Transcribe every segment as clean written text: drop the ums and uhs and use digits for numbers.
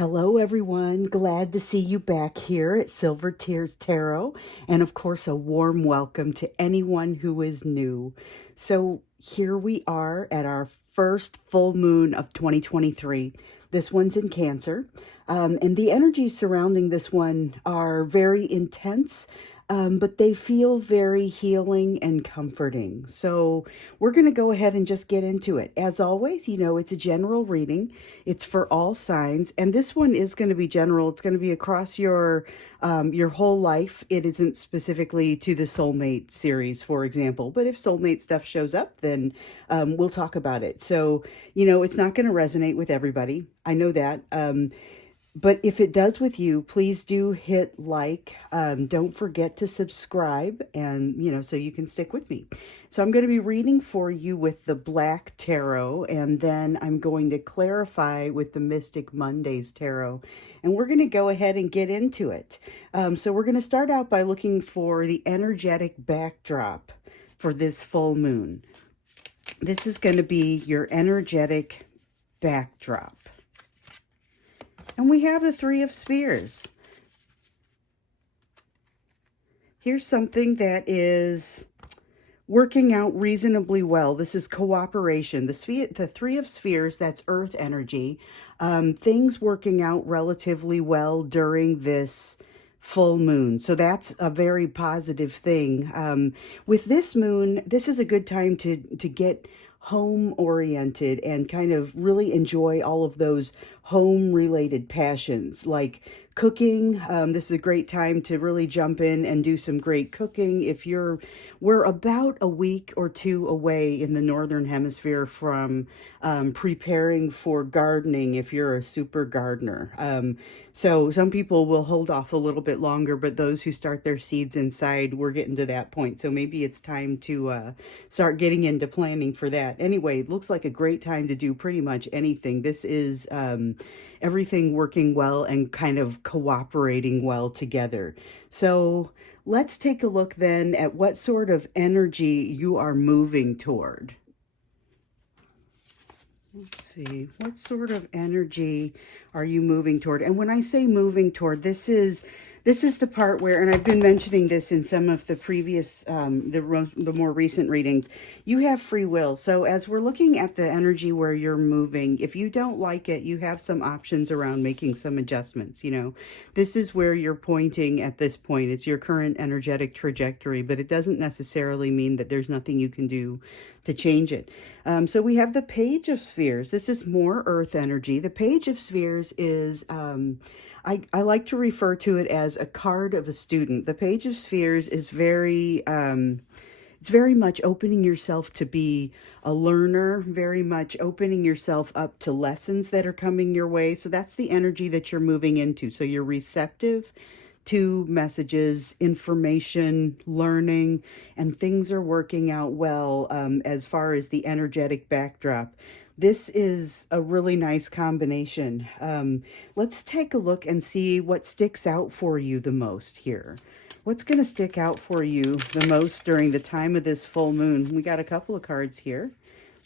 Hello, everyone. Glad to see you back here at Silver Tears Tarot. And of course, a warm welcome to anyone who is new. So, here we are at our first full moon of 2023. This one's in Cancer. And the energies surrounding this one are very intense, but they feel very healing and comforting. So we're going to go ahead and just get into it. As always, it's a general reading. It's for all signs, and this one is going to be general. It's going to be across your whole life. It isn't specifically to the soulmate series, for example. But if soulmate stuff shows up, then we'll talk about it. So it's not going to resonate with everybody. I know that. But if it does with you, please do hit like. Don't forget to subscribe, and so you can stick with me. So I'm going to be reading for you with the Black Tarot, and then I'm going to clarify with the Mystic Mondays Tarot, and we're going to go ahead and get into it. So we're going to start out by looking for the energetic backdrop for this full moon. This is going to be your energetic backdrop. And we have the Three of Spears. Here's something that is working out reasonably well. This is cooperation. The Three of Spheres, that's earth energy. Things working out relatively well during this full moon. So that's a very positive thing. With this moon, this is a good time to get home oriented and kind of really enjoy all of those home related passions like cooking. This is a great time to really jump in and do some great cooking. We're about a week or two away in the Northern Hemisphere from preparing for gardening if you're a super gardener. So some people will hold off a little bit longer, but those who start their seeds inside, we're getting to that point. So maybe it's time to start getting into planning for that. Anyway, it looks like a great time to do pretty much anything. This is everything working well and kind of cooperating well together. So let's take a look then at what sort of energy you are moving toward. Let's see, what sort of energy are you moving toward? And when I say moving toward, this is the part where, and I've been mentioning this in some of the previous, the more recent readings, you have free will. So as we're looking at the energy where you're moving, if you don't like it, you have some options around making some adjustments. This is where you're pointing at this point. It's your current energetic trajectory, but it doesn't necessarily mean that there's nothing you can do to change it. So we have the Page of Spheres. This is more earth energy. The Page of Spheres is... I like to refer to it as a card of a student. The Page of Spheres is it's very much opening yourself to be a learner, very much opening yourself up to lessons that are coming your way. So that's the energy that you're moving into. So you're receptive to messages, information, learning, and things are working out well as far as the energetic backdrop. This is a really nice combination. Let's take a look and see what sticks out for you the most here. What's going to stick out for you the most during the time of this full moon? We got a couple of cards here.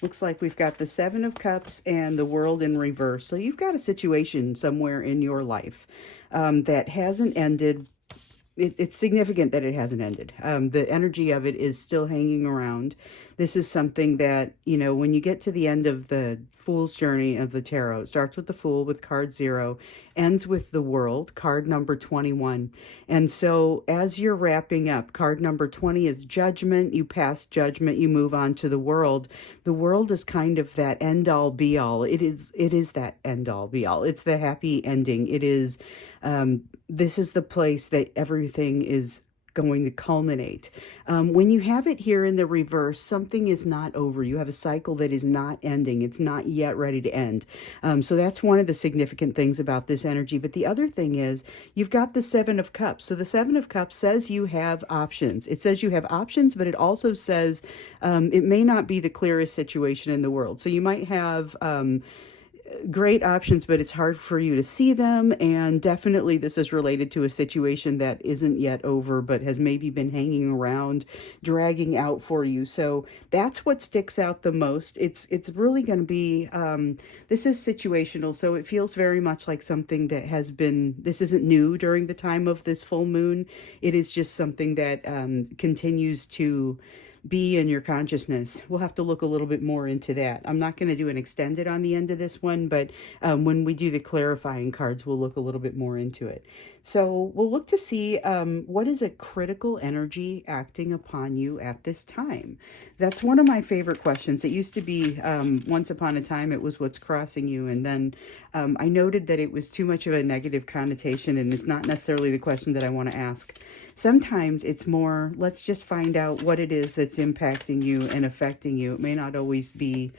Looks like we've got the Seven of Cups and the World in reverse. So you've got a situation somewhere in your life that hasn't ended. It's significant that it hasn't ended. The energy of it is still hanging around. This is something that, when you get to the end of the Fool's Journey of the Tarot, it starts with the Fool with card 0, ends with the World, card number 21. And so as you're wrapping up, card number 20 is Judgment. You pass Judgment, you move on to the World. The World is kind of that end-all be-all. It is that end-all be-all. It's the happy ending. It is... this is the place that everything is going to culminate. When you have it here in the reverse, something is not over. You have a cycle that is not ending. It's not yet ready to end. So that's one of the significant things about this energy. But the other thing is you've got the Seven of Cups. So the Seven of Cups says you have options. It says you have options, but it also says it may not be the clearest situation in the world. So you might have... great options, but it's hard for you to see them. And definitely this is related to a situation that isn't yet over, but has maybe been hanging around, dragging out for you. So that's what sticks out the most. It's really going to be, this is situational. So it feels very much like something that has been, this isn't new during the time of this full moon. It is just something that continues to be in your consciousness. We'll have to look a little bit more into that. I'm not going to do an extended on the end of this one, but when we do the clarifying cards, we'll look a little bit more into it. So we'll look to see what is a critical energy acting upon you at this time. That's one of my favorite questions. It used to be once upon a time, it was what's crossing you. And then I noted that it was too much of a negative connotation, and it's not necessarily the question that I want to ask. Sometimes it's more, let's just find out what it is that's impacting you and affecting you. It may not always be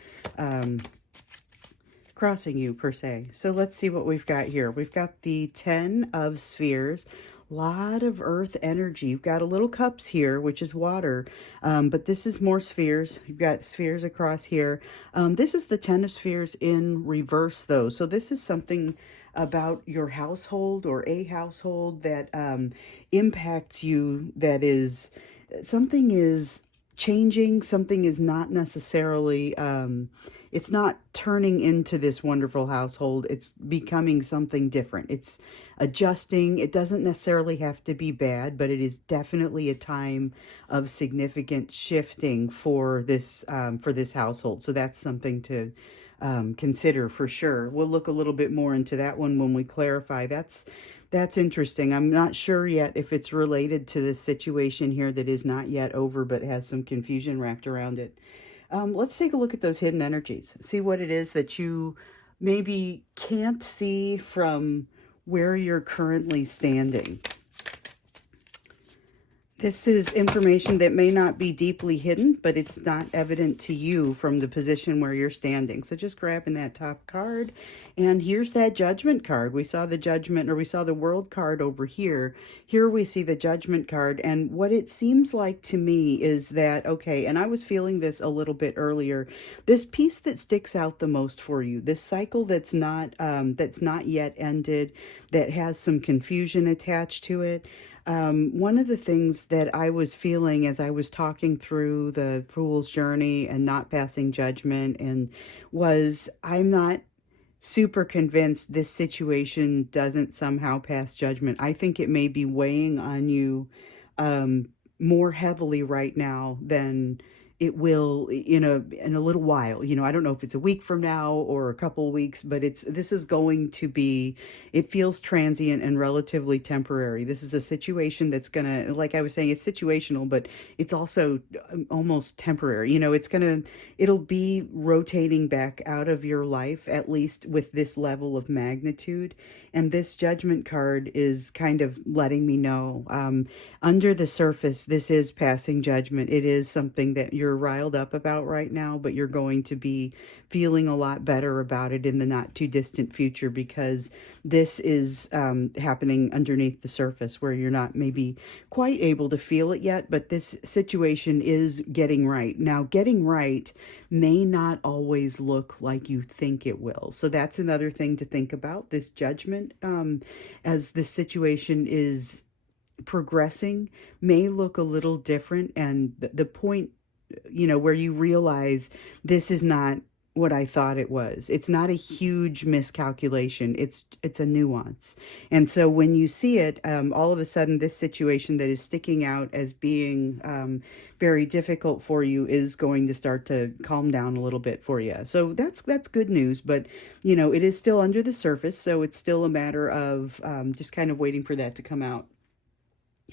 crossing you per se. So let's see what we've got here. We've got the 10 of Spheres. Lot of earth energy. You've got a little cups here, which is water, but this is more spheres. You've got spheres across here. This is the 10 of Spheres in reverse, though. So this is something about your household or a household that impacts you, that is, something is changing, something is not necessarily, it's not turning into this wonderful household. It's becoming something different. It's adjusting. It doesn't necessarily have to be bad, but it is definitely a time of significant shifting for this household. So that's something to consider for sure. We'll look a little bit more into that one when we clarify. That's interesting. I'm not sure yet if it's related to this situation here that is not yet over, but has some confusion wrapped around it. Let's take a look at those hidden energies. See what it is that you maybe can't see from where you're currently standing. This is information that may not be deeply hidden, but it's not evident to you from the position where you're standing. So just grabbing that top card, and here's that Judgment card. We saw the Judgment, or we saw the World card over here. Here we see the Judgment card, and what it seems like to me is that, okay, and I was feeling this a little bit earlier, this piece that sticks out the most for you, this cycle that's not yet ended, that has some confusion attached to it. One of the things that I was feeling as I was talking through the Fool's Journey and not passing judgment, and was, I'm not super convinced this situation doesn't somehow pass judgment. I think it may be weighing on you more heavily right now than it will in a little while. I don't know if it's a week from now or a couple weeks, but this is going to be, it feels transient and relatively temporary. This is a situation that's gonna, like I was saying, it's situational, but it's also almost temporary. It'll be rotating back out of your life, at least with this level of magnitude. And this Judgment card is kind of letting me know, under the surface, this is passing judgment. It is something that you're riled up about right now, but you're going to be feeling a lot better about it in the not too distant future, because this is happening underneath the surface where you're not maybe quite able to feel it yet, but this situation is getting right. Now, getting right may not always look like you think it will. So that's another thing to think about, this judgment, as this situation is progressing, may look a little different. And the point, where you realize this is not what I thought it was. It's not a huge miscalculation. It's a nuance. And so when you see it, all of a sudden, this situation that is sticking out as being very difficult for you is going to start to calm down a little bit for you. So that's good news, but it is still under the surface. So it's still a matter of just kind of waiting for that to come out.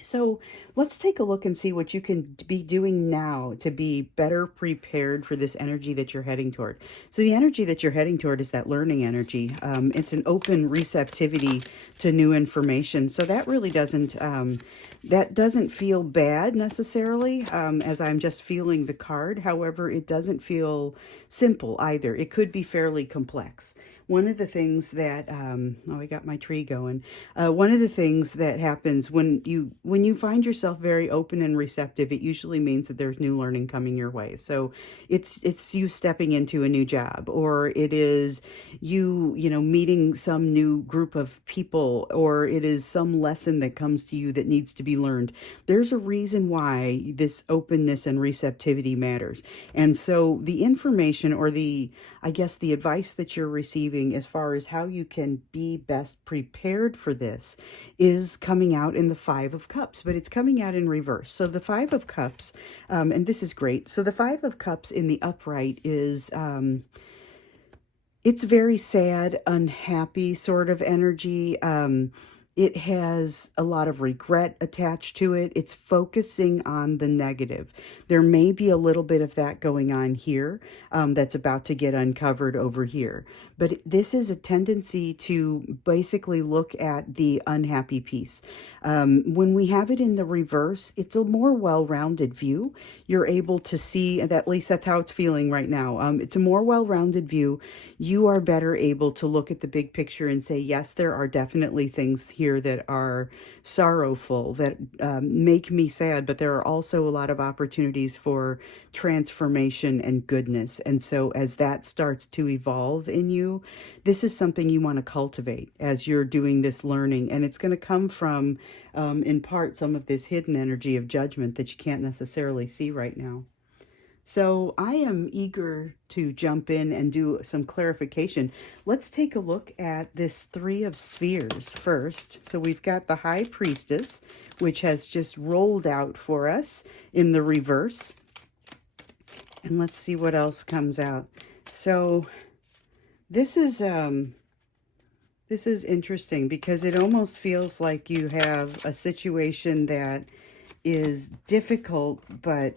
So let's take a look and see what you can be doing now to be better prepared for this energy that you're heading toward. So the energy that you're heading toward is that learning energy. It's an open receptivity to new information. So that really doesn't feel bad necessarily, as I'm just feeling the card. However, it doesn't feel simple either. It could be fairly complex. one of the things that oh, I got my tree going. One of the things that happens when you find yourself very open and receptive, it usually means that there's new learning coming your way. So it's you stepping into a new job, or it is you know, meeting some new group of people, or it is some lesson that comes to you that needs to be learned. There's a reason why this openness and receptivity matters. And so the information, or the, I guess, the advice that you're receiving as far as how you can be best prepared for this is coming out in the Five of Cups, but it's coming out in reverse. So the Five of Cups, and this is great. So the Five of Cups in the upright is, it's very sad, unhappy sort of energy. It has a lot of regret attached to it. It's focusing on the negative. There may be a little bit of that going on here, that's about to get uncovered over here. But this is a tendency to basically look at the unhappy piece. When we have it in the reverse, it's a more well-rounded view. You're able to see, at least that's how it's feeling right now. It's a more well-rounded view. You are better able to look at the big picture and say, yes, there are definitely things here that are sorrowful, that make me sad, but there are also a lot of opportunities for transformation and goodness. And so as that starts to evolve in you, this is something you want to cultivate as you're doing this learning. And it's going to come from, in part, some of this hidden energy of judgment that you can't necessarily see right now. So I am eager to jump in and do some clarification. Let's take a look at this Three of Spheres first. So we've got the High Priestess, which has just rolled out for us in the reverse. And let's see what else comes out. So this is interesting because it almost feels like you have a situation that is difficult, but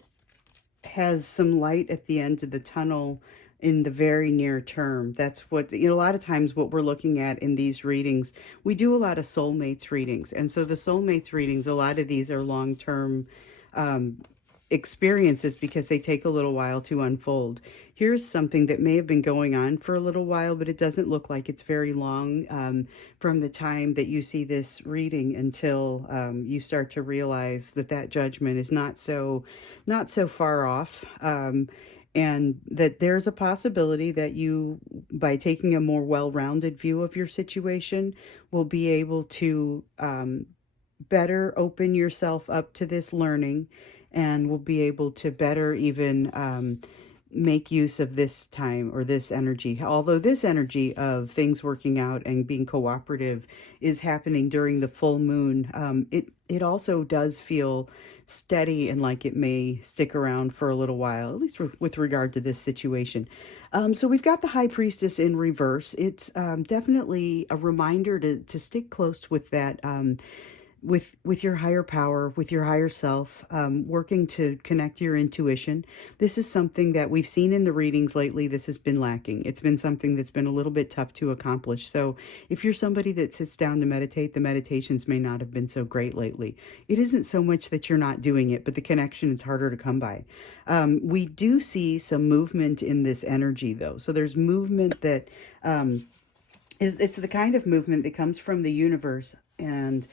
has some light at the end of the tunnel in the very near term. That's what, you know, a lot of times what we're looking at in these readings, we do a lot of soulmates readings. And so the soulmates readings, a lot of these are long-term experiences because they take a little while to unfold. Here's something that may have been going on for a little while, but it doesn't look like it's very long, from the time that you see this reading until you start to realize that that judgment is not so far off. And that there's a possibility that you, by taking a more well-rounded view of your situation, will be able to better open yourself up to this learning, and will be able to better even make use of this time or this energy. Although this energy of things working out and being cooperative is happening during the full moon, it also does feel steady and like it may stick around for a little while, at least with regard to this situation. So we've got the High Priestess in reverse. It's definitely a reminder to stick close with that, with your higher power, with your higher self, working to connect your intuition. This is something that we've seen in the readings lately. This has been lacking. It's been something that's been a little bit tough to accomplish. So if you're somebody that sits down to meditate, the meditations may not have been so great lately. It isn't so much that you're not doing it, but the connection is harder to come by. We do see some movement in this energy, though. So there's movement that it's the kind of movement that comes from the universe and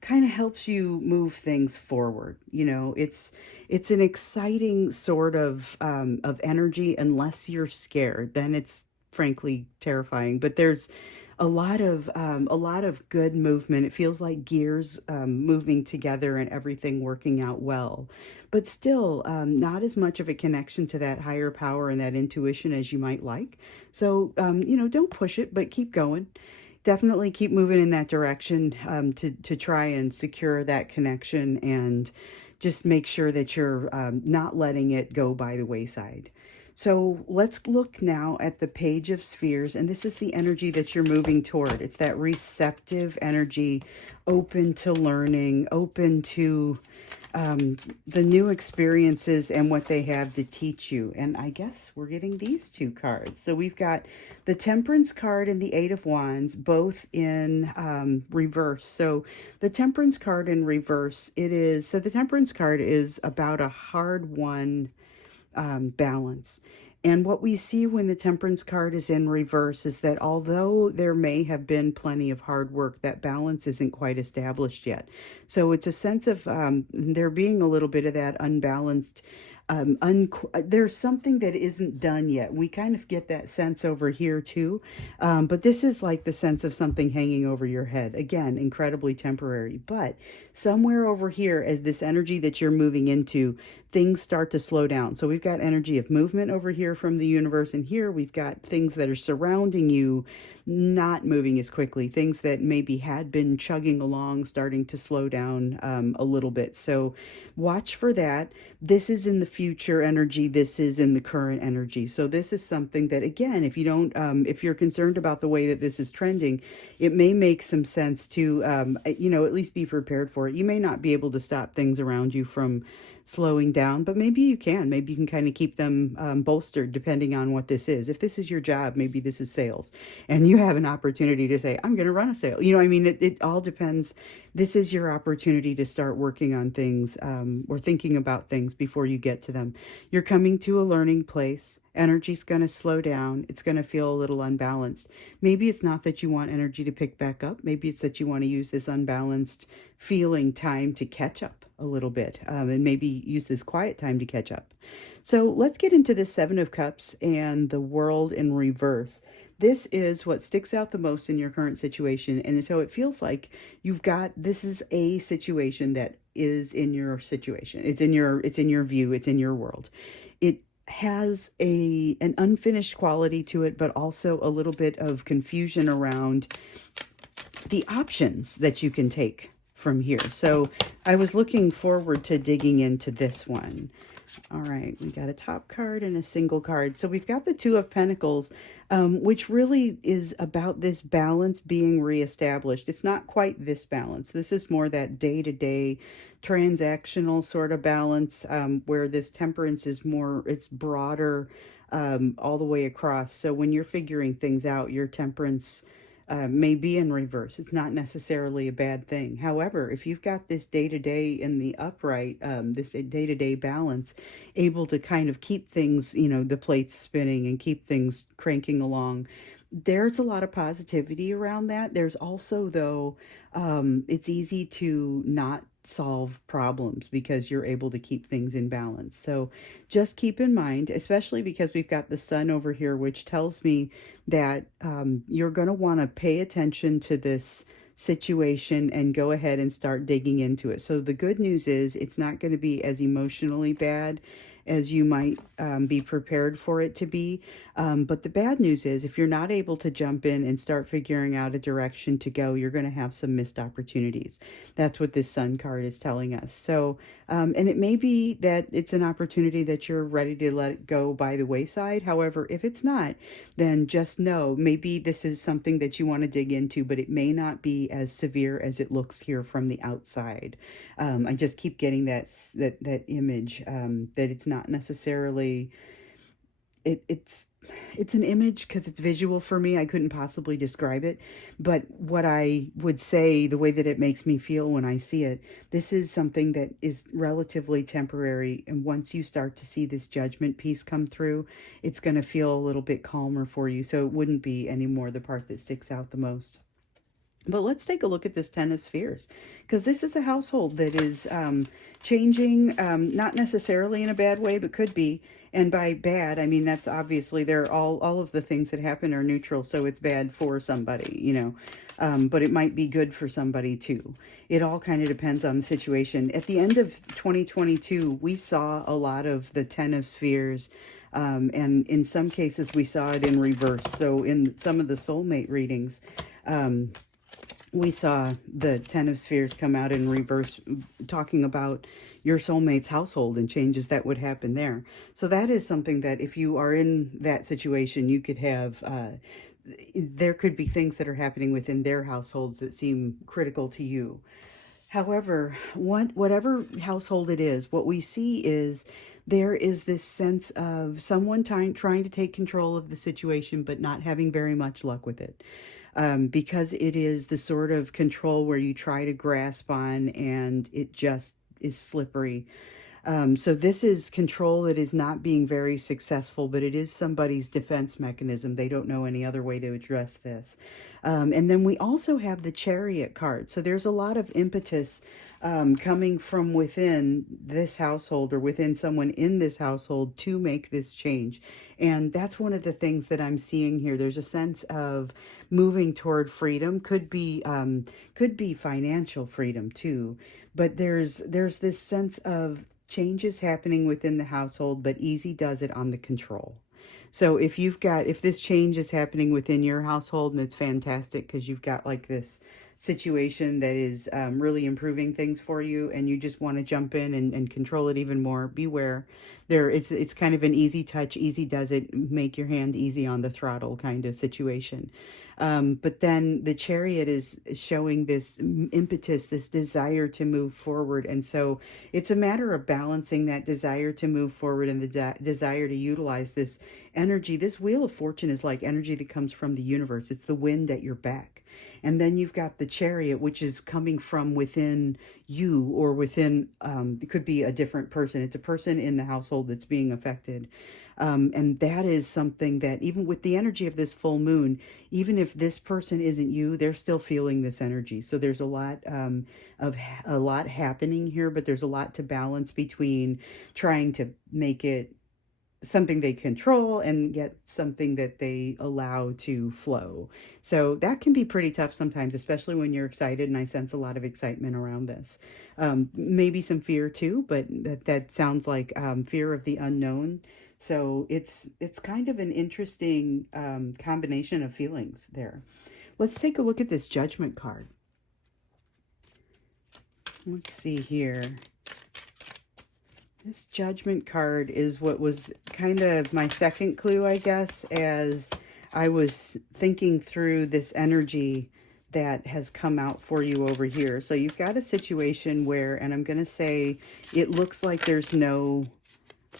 kind of helps you move things forward. You know, it's an exciting sort of energy, unless you're scared. Then it's frankly terrifying. But there's a lot of good movement. It feels like gears moving together and everything working out well. But still, not as much of a connection to that higher power and that intuition as you might like. So, you know, don't push it, but keep going. Definitely keep moving in that direction, to try and secure that connection, and just make sure that you're not letting it go by the wayside. So let's look now at the Page of Spheres, and this is the energy that you're moving toward. It's that receptive energy, open to learning, open to the new experiences and what they have to teach you. And I guess we're getting these two cards. So we've got the Temperance card and the Eight of Wands, both in reverse. So the Temperance card in reverse, so the Temperance card is about a hard-won balance. And what we see when the Temperance card is in reverse is that although there may have been plenty of hard work, that balance isn't quite established yet. So it's a sense of there being a little bit of that unbalanced. There's something that isn't done yet. We kind of get that sense over here too. But this is like the sense of something hanging over your head. Again, incredibly temporary. But somewhere over here, as this energy that you're moving into, things start to slow down. So we've got energy of movement over here from the universe, and here we've got things that are surrounding you not moving as quickly, things that maybe had been chugging along starting to slow down a little bit. So watch for that. This is in the future energy, this is in the current energy. So this is something that, again, if you don't if you're concerned about the way that this is trending, it may make some sense to at least be prepared for it. You may not be able to stop things around you from slowing down, but maybe you can. Maybe you can kind of keep them bolstered depending on what this is. If this is your job, maybe this is sales, and you have an opportunity to say, I'm going to run a sale. I mean, it all depends. This is your opportunity to start working on things or thinking about things before you get to them. You're coming to a learning place. Energy's going to slow down. It's going to feel a little unbalanced. Maybe it's not that you want energy to pick back up. Maybe it's that you want to use this unbalanced feeling time to catch up a little bit, and maybe use this quiet time to catch up. So let's get into the Seven of Cups and the World in reverse. This is what sticks out the most in your current situation. And so it feels like this is a situation that is in your situation. It's in your view, it's in your world. It has an unfinished quality to it, but also a little bit of confusion around the options that you can take from here. So I was looking forward to digging into this one. All right, we got a top card and a single card. So we've got the Two of Pentacles, which really is about this balance being reestablished. It's not quite this balance. This is more that day-to-day transactional sort of balance, where this Temperance is more, it's broader all the way across. So when you're figuring things out, your Temperance may be in reverse. It's not necessarily a bad thing. However, if you've got this day-to-day in the upright, this day-to-day balance, able to kind of keep things, the plates spinning and keep things cranking along, there's a lot of positivity around that. There's also, though, it's easy to not solve problems because you're able to keep things in balance. So just keep in mind, especially because we've got the sun over here, which tells me that you're going to want to pay attention to this situation and go ahead and start digging into it. So the good news is it's not going to be as emotionally bad as you might be prepared for it to be. But the bad news is if you're not able to jump in and start figuring out a direction to go, you're going to have some missed opportunities. That's what this sun card is telling us. So, and it may be that it's an opportunity that you're ready to let it go by the wayside. However, if it's not, then just know maybe this is something that you want to dig into, but it may not be as severe as it looks here from the outside. I just keep getting that image that it's not necessarily it's an image because it's visual for me. I couldn't possibly describe it, but what I would say, the way that it makes me feel when I see it, this is something that is relatively temporary, and once you start to see this judgment piece come through, it's going to feel a little bit calmer for you, so it wouldn't be anymore the part that sticks out the most. But let's take a look at this Ten of Spheres, because this is a household that is changing, not necessarily in a bad way, but could be. And by bad, I mean that's obviously they're all of the things that happen are neutral, so it's bad for somebody, but it might be good for somebody too. It all kind of depends on the situation. At the end of 2022, we saw a lot of the Ten of Spheres, and in some cases we saw it in reverse. So in some of the soulmate readings, we saw the Ten of Spheres come out in reverse, talking about your soulmate's household and changes that would happen there. So that is something that if you are in that situation, you could have, there could be things that are happening within their households that seem critical to you. However, whatever household it is, what we see is there is this sense of someone trying to take control of the situation, but not having very much luck with it. Because it is the sort of control where you try to grasp on and it just is slippery. So this is control that is not being very successful, but it is somebody's defense mechanism. They don't know any other way to address this. And then we also have the Chariot card. So there's a lot of impetus coming from within this household or within someone in this household to make this change. And that's one of the things that I'm seeing here. There's a sense of moving toward freedom. Could be financial freedom too, but there's this sense of changes happening within the household, but easy does it on the control. So if this change is happening within your household, and it's fantastic because you've got like this situation that is really improving things for you, and you just want to jump in and control it even more, beware. It's kind of an easy touch, easy does it, make your hand easy on the throttle kind of situation. But then the Chariot is showing this impetus, this desire to move forward. And so it's a matter of balancing that desire to move forward and the desire to utilize this energy. This Wheel of Fortune is like energy that comes from the universe. It's the wind at your back. And then you've got the Chariot, which is coming from within you or within, it could be a different person. It's a person in the household that's being affected. And that is something that even with the energy of this full moon, even if this person isn't you, they're still feeling this energy. So there's a lot happening here, but there's a lot to balance between trying to make it something they control and yet something that they allow to flow. So that can be pretty tough sometimes, especially when you're excited. And I sense a lot of excitement around this. Maybe some fear too, but that sounds like fear of the unknown. So it's kind of an interesting combination of feelings there. Let's take a look at this Judgment card. Let's see here. This Judgment card is what was kind of my second clue, I guess, as I was thinking through this energy that has come out for you over here. So you've got a situation where, and I'm going to say, it looks like there's no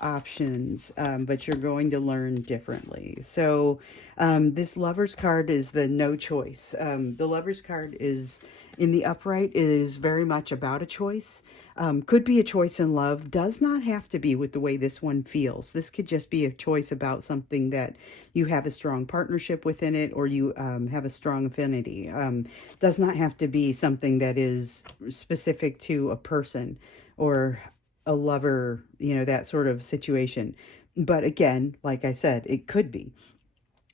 options, but you're going to learn differently. So this Lover's card is the no choice. The Lover's card is in the upright. It is very much about a choice. Could be a choice in love, does not have to be with the way this one feels. This could just be a choice about something that you have a strong partnership within it, or you have a strong affinity. Does not have to be something that is specific to a person or a lover, that sort of situation. But again, like I said, it could be.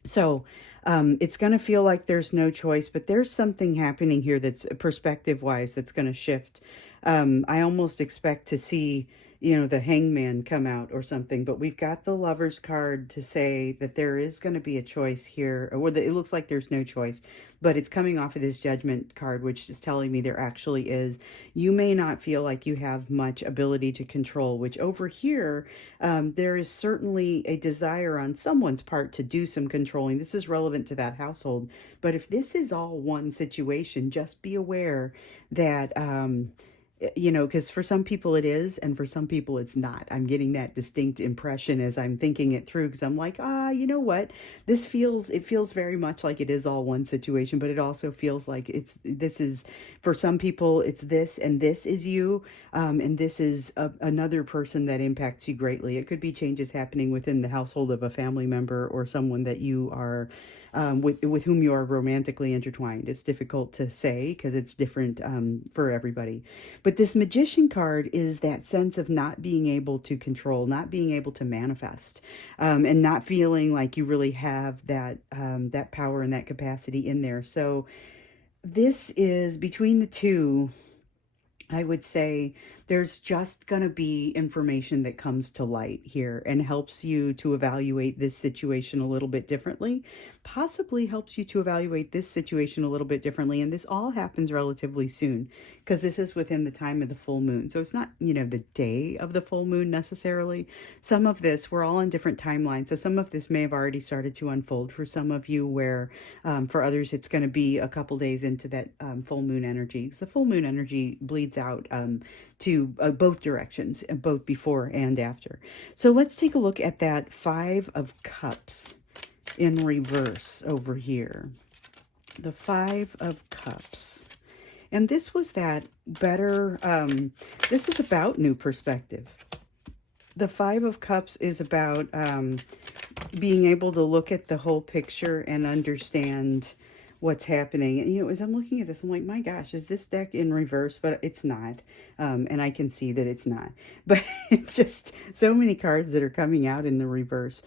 So it's going to feel like there's no choice, but there's something happening here that's perspective wise that's going to shift. I almost expect to see, the Hangman come out or something, but we've got the Lover's card to say that there is going to be a choice here, or it looks like there's no choice, but it's coming off of this Judgment card, which is telling me there actually is. You may not feel like you have much ability to control, which over here, there is certainly a desire on someone's part to do some controlling. This is relevant to that household, but if this is all one situation, just be aware that, because for some people it is, and for some people it's not. I'm getting that distinct impression as I'm thinking it through, because I'm like, you know what? It feels very much like it is all one situation, but it also feels like this is, for some people, it's this, and this is you, and this is another person that impacts you greatly. It could be changes happening within the household of a family member or someone that you are with whom you are romantically intertwined. It's difficult to say because it's different for everybody. But this Magician card is that sense of not being able to control, not being able to manifest, and not feeling like you really have that power and that capacity in there. So this is between the two. I would say there's just going to be information that comes to light here and helps you to evaluate this situation a little bit differently, possibly helps you to evaluate this situation a little bit differently. And this all happens relatively soon because this is within the time of the full moon. So it's not, the day of the full moon necessarily. Some of this, we're all on different timelines. So some of this may have already started to unfold for some of you, where for others, it's going to be a couple days into that full moon energy. So the full moon energy bleeds out to both directions, both before and after. So let's take a look at that Five of Cups in reverse over here. The Five of Cups. And this was that better, this is about new perspective. The Five of Cups is about being able to look at the whole picture and understand what's happening. And, as I'm looking at this, I'm like, my gosh, is this deck in reverse? But it's not. And I can see that it's not. But it's just so many cards that are coming out in the reverse.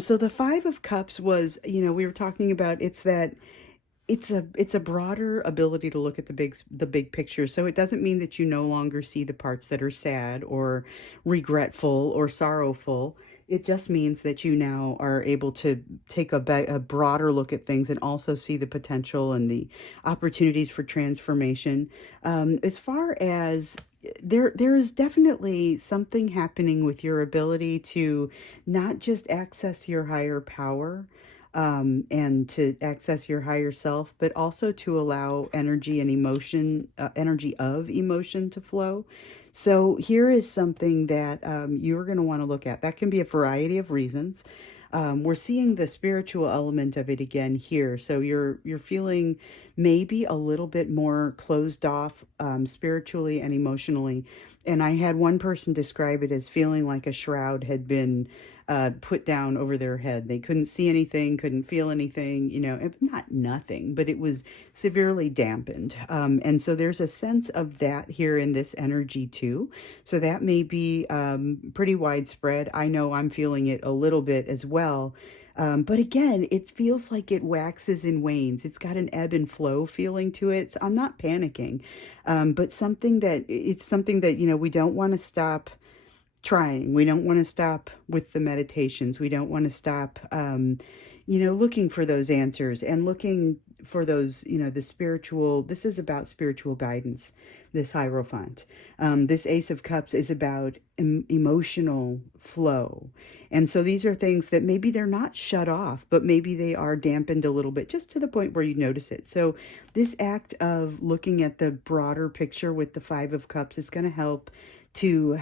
So the Five of Cups was, we were talking about, it's a broader ability to look at the big picture. So it doesn't mean that you no longer see the parts that are sad or regretful or sorrowful. It just means that you now are able to take a broader look at things and also see the potential and the opportunities for transformation. As far as there is definitely something happening with your ability to not just access your higher power, and to access your higher self, but also to allow energy and emotion, energy of emotion to flow. So here is something that you're going to want to look at. That can be a variety of reasons. We're seeing the spiritual element of it again here. So you're feeling maybe a little bit more closed off, spiritually and emotionally. And I had one person describe it as feeling like a shroud had been put down over their head. They couldn't see anything, couldn't feel anything, not nothing, but it was severely dampened. And so there's a sense of that here in this energy too. So that may be pretty widespread. I know I'm feeling it a little bit as well. But again, it feels like it waxes and wanes. It's got an ebb and flow feeling to it. So I'm not panicking, but it's something that, we don't want to stop trying. We don't want to stop with the meditations. We don't want to stop, looking for those answers and looking for those, the spiritual. This is about spiritual guidance, this Hierophant. This Ace of Cups is about emotional flow. And so these are things that maybe they're not shut off, but maybe they are dampened a little bit, just to the point where you notice it. So this act of looking at the broader picture with the Five of Cups is going to help to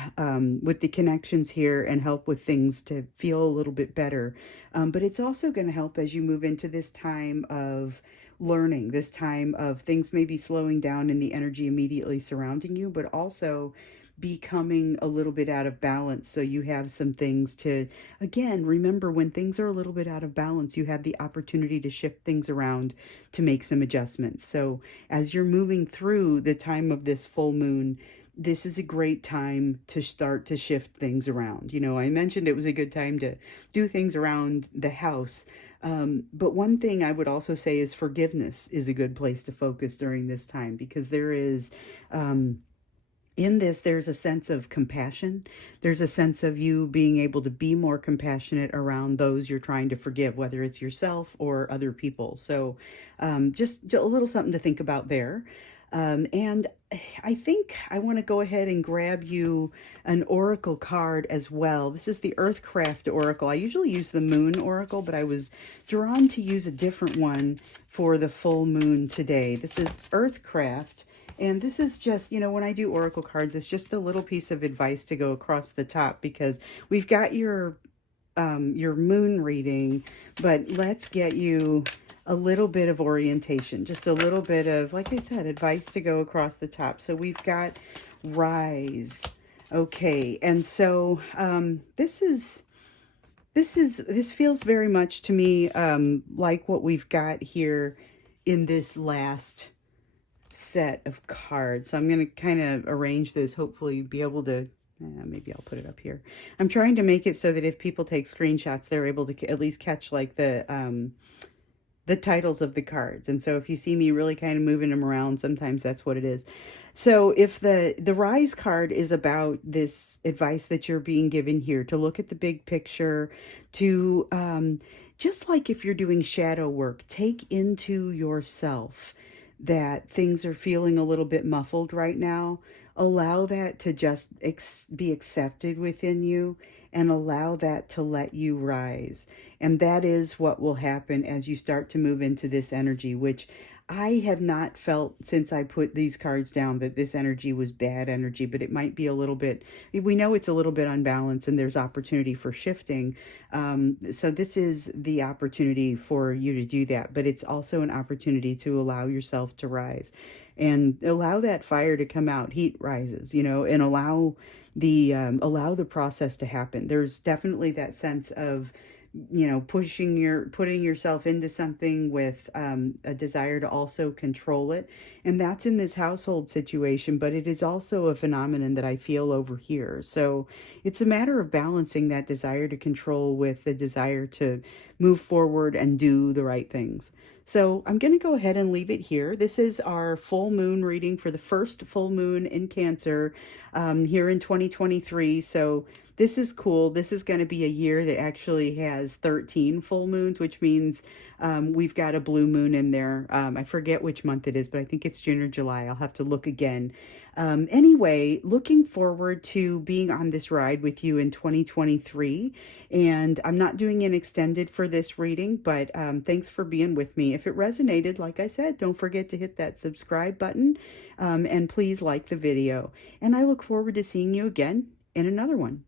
with the connections here and help with things to feel a little bit better. But it's also going to help as you move into this time of learning, this time of things maybe slowing down in the energy immediately surrounding you, but also becoming a little bit out of balance. So you have some things to, again, remember when things are a little bit out of balance, you have the opportunity to shift things around to make some adjustments. So as you're moving through the time of this full moon, this is a great time to start to shift things around. I mentioned it was a good time to do things around the house. But one thing I would also say is forgiveness is a good place to focus during this time, because in this, there's a sense of compassion. There's a sense of you being able to be more compassionate around those you're trying to forgive, whether it's yourself or other people. So just a little something to think about there. And I think I want to go ahead and grab you an oracle card as well. This is the EarthCraft oracle. I usually use the moon oracle, but I was drawn to use a different one for the full moon today. This is EarthCraft. And this is just, when I do oracle cards, it's just a little piece of advice to go across the top, because we've got your moon reading, but let's get you a little bit of orientation, just a little bit of, like I said, advice to go across the top. So we've got rise. Okay. And so this feels very much to me like what we've got here in this last set of cards. So I'm going to kind of arrange this, hopefully be able to, maybe I'll put it up here. I'm trying to make it so that if people take screenshots, they're able to at least catch like the titles of the cards. And so if you see me really kind of moving them around, sometimes that's what it is. So if the Rise card is about this advice that you're being given here, to look at the big picture, to just like if you're doing shadow work, take into yourself that things are feeling a little bit muffled right now. Allow that to just be accepted within you, and allow that to let you rise. And that is what will happen as you start to move into this energy, which I have not felt since I put these cards down that this energy was bad energy, but it might be a little bit, we know it's a little bit unbalanced and there's opportunity for shifting. So this is the opportunity for you to do that, but it's also an opportunity to allow yourself to rise. and allow that fire to come out. Heat rises, you know, and allow the process to happen. There's definitely that sense of, you know, putting yourself into something with a desire to also control it. And that's in this household situation, but it is also a phenomenon that I feel over here. So it's a matter of balancing that desire to control with the desire to move forward and do the right things. So I'm going to go ahead and leave it here. This is our full moon reading for the first full moon in Cancer here in 2023. So this is cool. This is going to be a year that actually has 13 full moons, which means we've got a blue moon in there. I forget which month it is, but I think it's June or July. I'll have to look again. Anyway, looking forward to being on this ride with you in 2023. And I'm not doing an extended for this reading, but thanks for being with me. If it resonated, like I said, don't forget to hit that subscribe button and please like the video. And I look forward to seeing you again in another one.